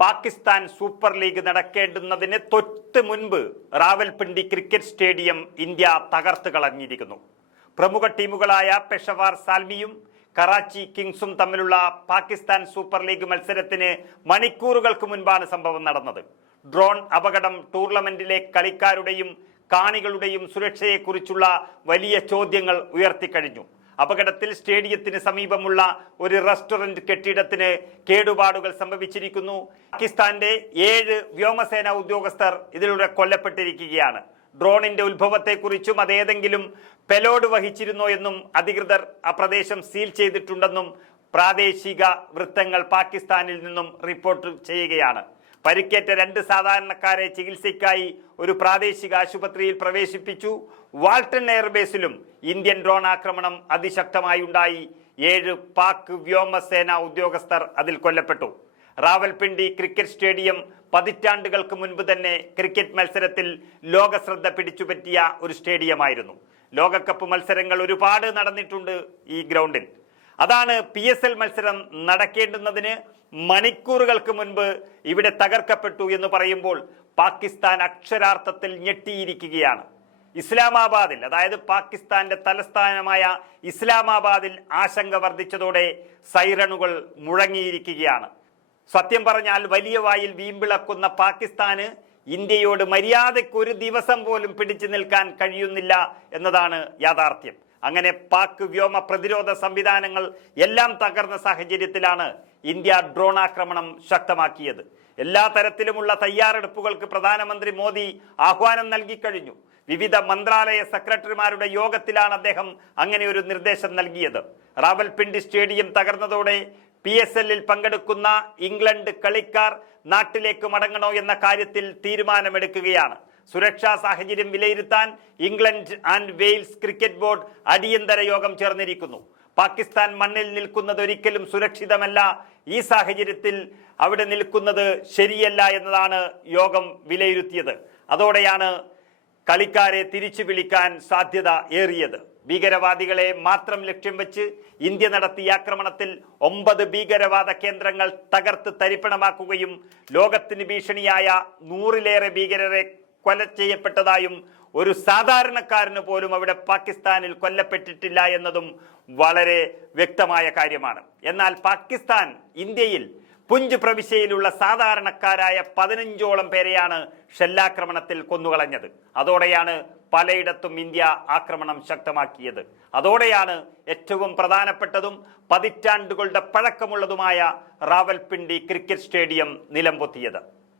Pakistan super league നടക്കേണ്ടുന്നതിന് തൊട്ട് മുൻപ് Rawalpindi cricket stadium India തകർത്ത് കളഞ്ഞിരിക്കുന്നു. പ്രമുഖ ടീമുകളായ പെഷവാർ സാൽമിയും കറാച്ചി കിങ്സും തമ്മിലുള്ള പാകിസ്ഥാൻ സൂപ്പർ ലീഗ് മത്സരത്തിന് മണിക്കൂറുകൾക്ക് മുൻപാണ് സംഭവം നടന്നത്. ഡ്രോൺ അപകടം ടൂർണമെന്റിലെ കളിക്കാരുടെയും കാണികളുടെയും സുരക്ഷയെക്കുറിച്ചുള്ള വലിയ ചോദ്യങ്ങൾ ഉയർത്തിക്കഴിഞ്ഞു. അപകടത്തിൽ സ്റ്റേഡിയത്തിന് സമീപമുള്ള ഒരു റെസ്റ്റോറന്റ് കെട്ടിടത്തിന് കേടുപാടുകൾ സംഭവിച്ചിരിക്കുന്നു. പാകിസ്ഥാന്റെ ഏഴ് വ്യോമസേന ഉദ്യോഗസ്ഥർ ഇതിലൂടെ കൊല്ലപ്പെട്ടിരിക്കുകയാണ്. ഡ്രോണിന്റെ ഉത്ഭവത്തെക്കുറിച്ചും അതേതെങ്കിലും പെലോഡ് വഹിച്ചിരുന്നോ എന്നും അധികൃതർ ആ പ്രദേശം സീൽ ചെയ്തിട്ടുണ്ടെന്നും പ്രാദേശിക വൃത്തങ്ങൾ പാകിസ്ഥാനിൽ നിന്നും റിപ്പോർട്ട് ചെയ്യുകയാണ്. പരിക്കേറ്റ രണ്ട് സാധാരണക്കാരെ ചികിത്സയ്ക്കായി ഒരു പ്രാദേശിക ആശുപത്രിയിൽ പ്രവേശിപ്പിച്ചു. വാൾട്ടൺ എയർബേസിലും ഇന്ത്യൻ ഡ്രോൺ ആക്രമണം അതിശക്തമായി ഉണ്ടായി. ഏഴ് പാക് വ്യോമസേന ഉദ്യോഗസ്ഥർ അതിൽ കൊല്ലപ്പെട്ടു. റാവൽപിണ്ടി ക്രിക്കറ്റ് സ്റ്റേഡിയം പതിറ്റാണ്ടുകൾക്ക് മുൻപ് തന്നെ ക്രിക്കറ്റ് മത്സരത്തിൽ ലോക ശ്രദ്ധ പിടിച്ചുപറ്റിയ ഒരു സ്റ്റേഡിയമായിരുന്നു. ലോകകപ്പ് മത്സരങ്ങൾ ഒരുപാട് നടന്നിട്ടുണ്ട് ഈ ഗ്രൗണ്ടിൽ. അതാണ് പി എസ് എൽ മത്സരം നടക്കേണ്ടുന്നതിന് മണിക്കൂറുകൾക്ക് മുൻപ് ഇവിടെ തകർക്കപ്പെട്ടു എന്ന് പറയുമ്പോൾ പാകിസ്ഥാൻ അക്ഷരാർത്ഥത്തിൽ ഞെട്ടിയിരിക്കുകയാണ്. ഇസ്ലാമാബാദിൽ അതായത് പാകിസ്ഥാന്റെ തലസ്ഥാനമായ ഇസ്ലാമാബാദിൽ ആശങ്ക വർദ്ധിച്ചതോടെ സൈറണുകൾ മുഴങ്ങിയിരിക്കുകയാണ്. സത്യം പറഞ്ഞാൽ വലിയ വായിൽ വീമ്പിളക്കുന്ന പാകിസ്ഥാന് ഇന്ത്യയോട് മര്യാദയ്ക്ക് ഒരു ദിവസം പോലും പിടിച്ചു നിൽക്കാൻ കഴിയുന്നില്ല എന്നതാണ് യാഥാർത്ഥ്യം. അങ്ങനെ പാക് വ്യോമ പ്രതിരോധ സംവിധാനങ്ങൾ എല്ലാം തകർന്ന സാഹചര്യത്തിലാണ് ഇന്ത്യ ഡ്രോൺ ആക്രമണം ശക്തമാക്കിയത്. എല്ലാ തരത്തിലുമുള്ള തയ്യാറെടുപ്പുകൾക്ക് പ്രധാനമന്ത്രി മോദി ആഹ്വാനം നൽകിക്കഴിഞ്ഞു വിവിധ മന്ത്രാലയ സെക്രട്ടറിമാരുടെ യോഗത്തിലാണ് അദ്ദേഹം അങ്ങനെ ഒരു നിർദ്ദേശം നൽകിയത്. റാവൽപിണ്ടി സ്റ്റേഡിയം തകർന്നതോടെ പി എസ് എല്ലിൽ പങ്കെടുക്കുന്ന ഇംഗ്ലണ്ട് കളിക്കാർ നാട്ടിലേക്ക് മടങ്ങണോ എന്ന കാര്യത്തിൽ തീരുമാനമെടുക്കുകയാണ്. സുരക്ഷാ സാഹചര്യം വിലയിരുത്താൻ England and Wales cricket board അടിയന്തര യോഗം ചേർന്നിരിക്കുന്നു. പാകിസ്ഥാൻ മണ്ണിൽ നിൽക്കുന്നത് ഒരിക്കലും സുരക്ഷിതമല്ല. ഈ സാഹചര്യത്തിൽ അവിടെ നിൽക്കുന്നത് ശരിയല്ല എന്നതാണ് യോഗം വിലയിരുത്തിയത്. അതോടെയാണ് കളിക്കാരെ തിരിച്ചു വിളിക്കാൻ സാധ്യത ഏറിയത്. ഭീകരവാദികളെ മാത്രം ലക്ഷ്യം വെച്ച് ഇന്ത്യ നടത്തിയ ആക്രമണത്തിൽ ഒമ്പത് ഭീകരവാദ കേന്ദ്രങ്ങൾ തകർത്ത് തരിപ്പണമാക്കുകയും ലോകത്തിന് ഭീഷണിയായ നൂറിലേറെ ഭീകരരെ കൊല ചെയ്യപ്പെട്ടതായും ഒരു സാധാരണക്കാരന് പോലും അവിടെ പാകിസ്ഥാനിൽ കൊല്ലപ്പെട്ടിട്ടില്ല എന്നതും വളരെ വ്യക്തമായ കാര്യമാണ്. എന്നാൽ പാകിസ്ഥാൻ ഇന്ത്യയിൽ പുഞ്ച് പ്രവിശ്യയിലുള്ള സാധാരണക്കാരായ പതിനഞ്ചോളം പേരെയാണ് ഷെല്ലാക്രമണത്തിൽ കൊന്നുകളഞ്ഞത്. അതോടെയാണ് പലയിടത്തും ഇന്ത്യ ആക്രമണം ശക്തമാക്കിയത്. അതോടെയാണ് ഏറ്റവും പ്രധാനപ്പെട്ടതും പതിറ്റാണ്ടുകളുടെ പഴക്കമുള്ളതുമായ റാവൽപിണ്ടി ക്രിക്കറ്റ് സ്റ്റേഡിയം നിലംപൊത്തിയത്.